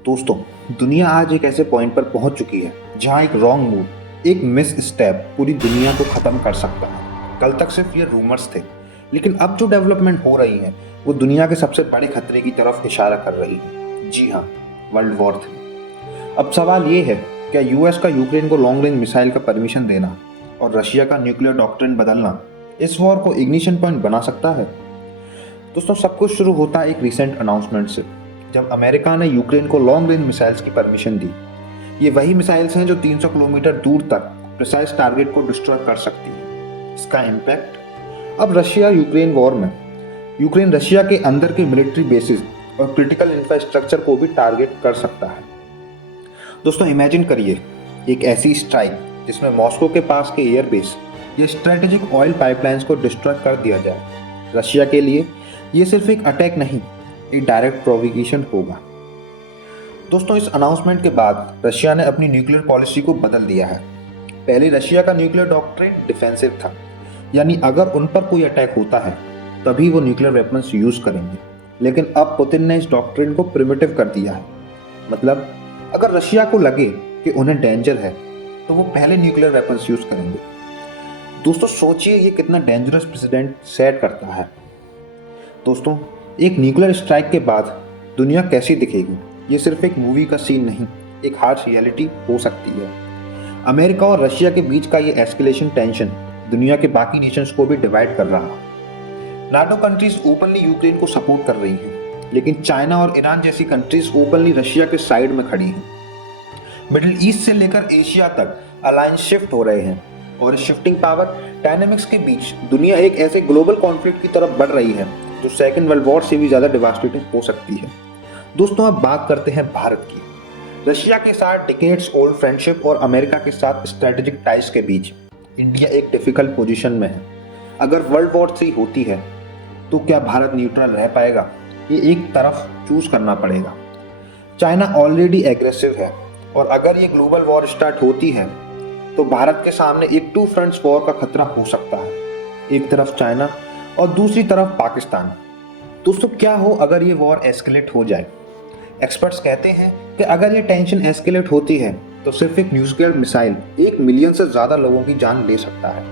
दोस्तों, दुनिया आज एक ऐसे पॉइंट पर पहुंच चुकी है जहां एक रॉन्ग मूव, एक मिस स्टेप पूरी दुनिया को खत्म कर सकता है। कल तक सिर्फ ये रूमर्स थे, लेकिन अब जो डेवलपमेंट हो रही है वो दुनिया के सबसे बड़े खतरे की तरफ इशारा कर रही है। जी हाँ, वर्ल्ड वॉर 3। अब सवाल ये है, क्या यूएस का यूक्रेन को लॉन्ग रेंज मिसाइल का परमिशन देना और रशिया का न्यूक्लियर डॉक्ट्रिन बदलना इस वॉर को इग्निशन पॉइंट बना सकता है? दोस्तों, सब कुछ शुरू होता है एक रिसेंट अनाउंसमेंट से, जब अमेरिका ने यूक्रेन को लॉन्ग रेंज मिसाइल्स की परमिशन दी। ये वही मिसाइल्स हैं जो 300 किलोमीटर दूर तक प्रिसाइज टारगेट को डिस्ट्रॉय कर सकती है। इसका इम्पैक्ट, अब रशिया यूक्रेन वॉर में यूक्रेन रशिया के अंदर के मिलिट्री बेसिस और क्रिटिकल इंफ्रास्ट्रक्चर को भी टारगेट कर सकता है। दोस्तों, इमेजिन करिए एक ऐसी स्ट्राइक जिसमें मॉस्को के पास के एयरबेस या स्ट्रेटेजिक ऑयल पाइपलाइंस को डिस्ट्रॉय कर दिया जाए। रशिया के लिए ये सिर्फ एक अटैक नहीं, एक डायरेक्ट प्रोवोकेशन होगा। दोस्तों, इस अनाउंसमेंट के बाद रशिया ने अपनी न्यूक्लियर पॉलिसी को बदल दिया है। पहले रशिया का न्यूक्लियर डॉक्ट्रिन डिफेंसिव था, यानी अगर उन पर कोई अटैक होता है तभी वो न्यूक्लियर वेपन्स यूज करेंगे। लेकिन अब पुतिन ने इस डॉक्ट्रिन को प्रिमिटिव कर दिया है। मतलब, अगर रशिया को लगे कि उन्हें डेंजर है तो वो पहले न्यूक्लियर वेपन्स यूज करेंगे। दोस्तों, सोचिए ये कितना डेंजरस प्रेसिडेंट सेट करता है। दोस्तों, एक न्यूक्लियर स्ट्राइक के बाद दुनिया कैसी दिखेगी, ये सिर्फ एक मूवी का सीन नहीं, एक हार्श रियलिटी हो सकती है। अमेरिका और रशिया के बीच का ये एस्केलेशन टेंशन दुनिया के बाकी नेशंस को भी डिवाइड कर रहा है। नाटो कंट्रीज ओपनली यूक्रेन को सपोर्ट कर रही हैं, लेकिन चाइना और ईरान जैसी कंट्रीज ओपनली रशिया के साइड में खड़ी हैं। मिडिल ईस्ट से लेकर एशिया तक अलायंस शिफ्ट हो रहे हैं, और इस शिफ्टिंग पावर डायनेमिक्स के बीच दुनिया एक ऐसे ग्लोबल कॉन्फ्लिक्ट की तरफ बढ़ रही है जो सेकेंड वर्ल्ड वॉर से भी ज़्यादा डिवास्टेटिंग हो सकती है। दोस्तों, अब बात करते हैं भारत की। रशिया के साथ डिकेड्स ओल्ड फ्रेंडशिप और अमेरिका के साथ स्ट्रेटेजिक टाइज के बीच इंडिया एक डिफिकल्ट पोजीशन में है। अगर वर्ल्ड वॉर 3 होती है तो क्या भारत न्यूट्रल रह पाएगा? ये एक तरफ चूज करना पड़ेगा। चाइना ऑलरेडी एग्रेसिव है, और अगर ये ग्लोबल वॉर स्टार्ट होती है तो भारत के सामने एक टू फ्रंट्स वॉर का खतरा हो सकता है। एक तरफ चाइना और दूसरी तरफ पाकिस्तान। दोस्तों, क्या हो अगर ये वॉर एस्केलेट हो जाए? एक्सपर्ट्स कहते हैं कि अगर ये टेंशन एस्केलेट होती है तो सिर्फ एक न्यूक्लियर मिसाइल 1 मिलियन से ज़्यादा लोगों की जान ले सकता है।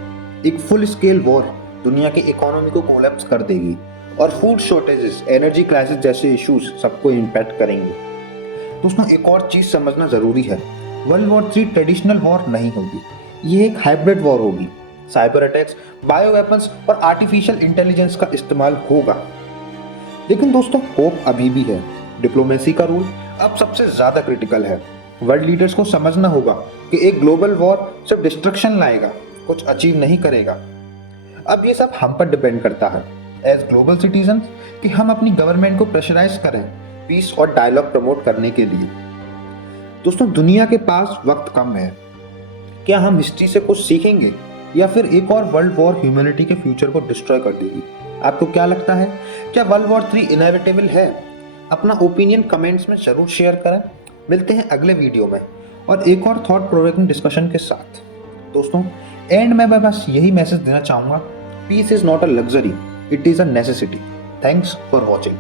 एक फुल स्केल वॉर दुनिया की इकोनॉमी को कोलैप्स कर देगी, और फूड शॉर्टेजेस, एनर्जी क्राइसिस जैसे इश्यूज सबको इम्पैक्ट करेंगे। दोस्तों, एक और चीज़ समझना ज़रूरी है, वर्ल्ड वॉर 3 ट्रेडिशनल वॉर नहीं होगी, ये एक हाइब्रिड वॉर होगी। साइबर अटैक्स, बायो वेपन्स और आर्टिफिशियल इंटेलिजेंस का इस्तेमाल होगा। लेकिन दोस्तों, होप अभी भी है। डिप्लोमेसी का रोल अब सबसे ज्यादा क्रिटिकल है। वर्ल्ड लीडर्स को समझना होगा कि एक ग्लोबल वॉर सिर्फ डिस्ट्रक्शन लाएगा, कुछ अचीव नहीं करेगा। अब ये सब हम पर डिपेंड करता है एज ग्लोबल सिटीजन कि हम अपनी गवर्नमेंट को प्रेशराइज करें पीस और डायलॉग प्रमोट करने के लिए। दोस्तों, दुनिया के पास वक्त कम है। क्या हम हिस्ट्री से कुछ सीखेंगे, या फिर एक और वर्ल्ड वॉर ह्यूमैनिटी के फ्यूचर को डिस्ट्रॉय कर देगी? आपको क्या लगता है, क्या वर्ल्ड वॉर 3 इनएविटेबल है? अपना ओपिनियन कमेंट्स में जरूर शेयर करें। मिलते हैं अगले वीडियो में और एक और थॉट प्रोवोकिंग डिस्कशन के साथ। दोस्तों, एंड में मैं बस यही मैसेज देना चाहूँगा, peace is not a luxury, it is a necessity. Thanks for watching.